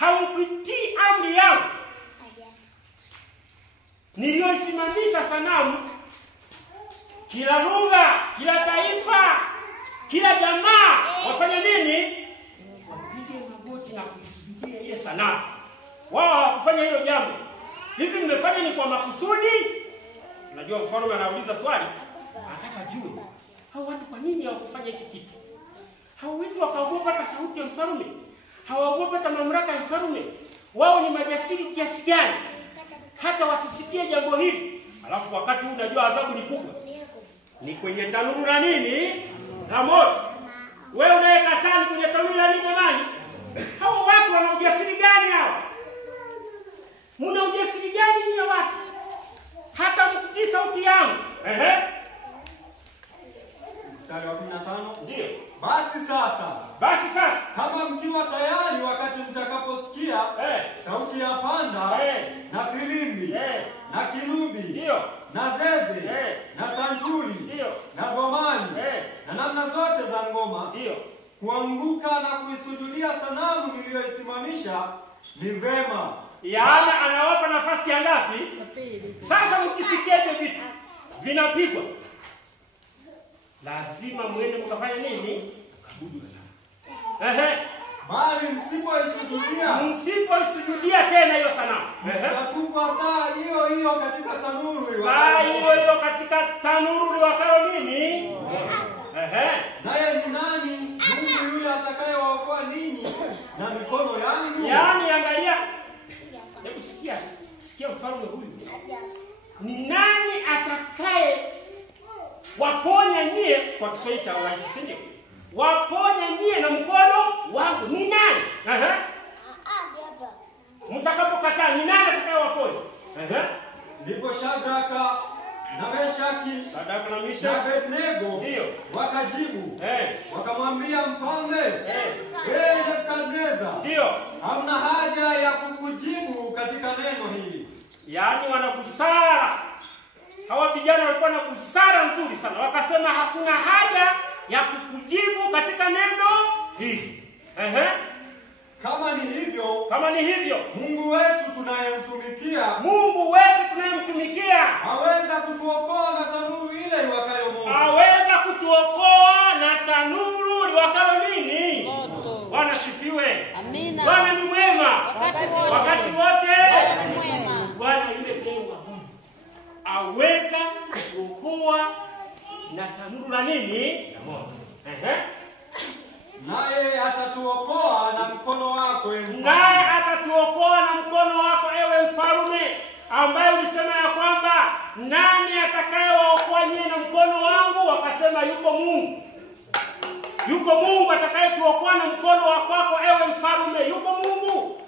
hamkutii amri yangu niliyoisimamisha sanamu, kila lugha, kila taifa, kila jamaa wafanye nini? Wapige magoti na kuisujudia ile sanamu. Wao hawakufanya hilo jambo. Hivi mmefanya ni kwa makusudi? Unajua mfalme anauliza swali, anataka jue hao watu kwa nini hawakufanya hiki kitu. Hawezi wakaogopa hata sauti ya mfalme, hawaogopa hata mamlaka ya mfalme. Wao ni majasiri kiasi gani hata wasisikie jambo hili? Alafu wakati huu unajua adhabu ni kubwa, ni kwenye tanuru na nini na moto. Wewe unayekataa kwenye tanuru na nini jamani? Hao watu wana ujasiri gani hao? Muna ujasiri gani ni watu hata mkutii sauti yangu? Mstari wa 15. Ndio. Basi sasa kama mkiwa tayari wakati mtakaposikia sauti ya panda na filimbi na kinubi ndio na zeze na sanjuri ndio na zomani na namna zote za ngoma ndio kuanguka na kuisujudia sanamu niliyoisimamisha, ni vema. Yaani anawapa nafasi ya ngapi? Sasa mkisikia hivyo vitu vinapigwa, lazima muende mkafanya nini? Mkabudu sana. Bali msipoisujudia tena hiyo sanamu, mtatupwa saa hiyo hiyo katika tanuru. Saa hiyo hiyo katika tanuru liwakalo nini? Naye ni nani Mungu yule atakayewaokoa ninyi na mikono yangu? Yaani angalia, hebu sikia mfalme huyu. Ni nani atakaye waponya nyie? Kwa Kiswahili cha urahisi, ndio waponya nyie na mkono wangu. Ni nani? Mtakapokataa ni nani atakayewaponya? Ndipo Shadraka na Meshaki na Abednego wakajibu wakamwambia mfalme, Nebukadneza, hamna haja ya kukujibu katika neno hili. Yaani wana busara. Hawa vijana walikuwa na busara nzuri sana. Wakasema hakuna haja ya kukujibu katika neno hili. Kama ni hivyo, Mungu wetu tunayemtumikia aweza kutuokoa na tanuru ile iwakayo moto. Aweza kutuokoa na tanuru liwakalo nini? Moto. Bwana sifiwe. Amina. Bwana ni mwema wakati wote. Bwana ni mwema. Bwana yule mwema. Aweza kutuokoa na tanuru la nini? Na moto. Naye atatuokoa na mkono wako ewe mfalme. Naye atatuokoa na mkono wako ewe mfalme, ambaye ulisema ya kwamba nani atakayewaokoa nyinyi na mkono wangu? Wakasema yuko Mungu. Yuko Mungu atakayetuokoa na mkono wako ewe mfalme. Yuko Mungu.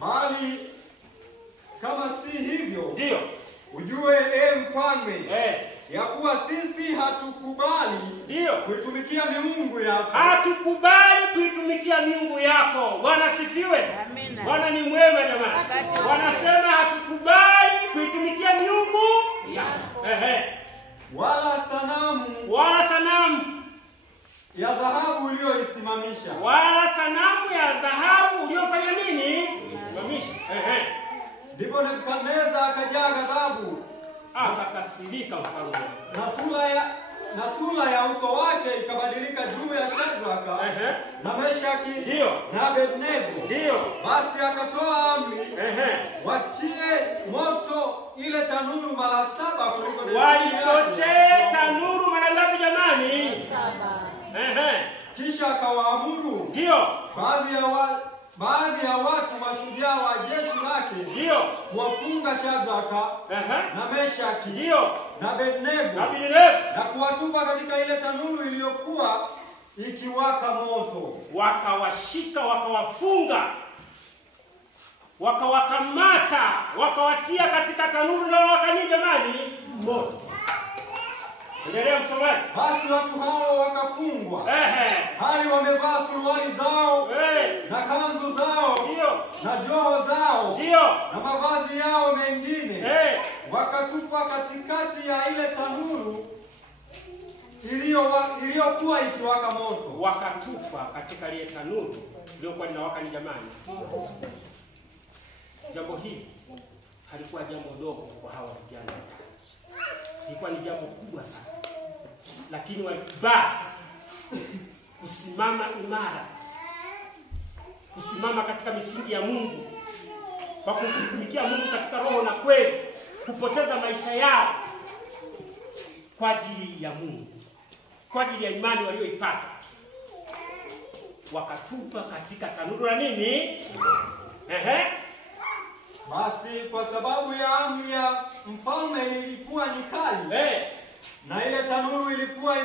Bali kama si hivyo, ndio ujue mfalme, ya kuwa sisi hatukubali kuitumikia miungu yako. Hatukubali kuitumikia miungu yako. Bwana sifiwe. Amina. Bwana ni mwema jamani. Wanasema hatukubali kuitumikia miungu yako. Wala sanamu ya dhahabu uliyoisimamisha. Wala sanamu ya dhahabu uliyofanya nini? Simamisha. Ndipo Nebukadneza akajaa ghadhabu, akakasirika mfalme, na sura ya uso wake ikabadilika juu ya Shadraka na Meshaki na Abednego. Basi akatoa amri wachie moto ile tanuru mara 7 kuliko desturi. Walichochea tanuru mara ngapi jamani? 7. Kisha akawaamuru baadhi ya watu mashujaa wa jeshi lake kuwafunga Shadraka na Meshaki na Abednego na kuwatupa katika ile tanuru iliyokuwa ikiwaka moto. Wakawashika, wakawafunga, wakawakamata, wakawatia katika tanuru la wakani jamani moto. Endelea msomaji. Basi watu hao wakafungwa, hali wamevaa suruali zao na kanzu zao na joho zao na mavazi yao mengine, wakatupwa katikati ya ile tanuru iliyokuwa ikiwaka moto. Wakatupa katika ile tanuru iliyokuwa linawaka. Ni jamani, jambo hili halikuwa jambo dogo kwa hawa vijana, ilikuwa ni jambo kubwa sana, lakini walikubali kusimama imara, kusimama katika misingi ya Mungu, kwa kumtumikia Mungu katika roho na kweli, kupoteza maisha yao kwa ajili ya Mungu, kwa ajili ya imani walioipata. Wakatupa katika tanuru la nini? Basi kwa sababu ya amri ya mfalme ilikuwa ni kali, na ile tanuru ilikuwa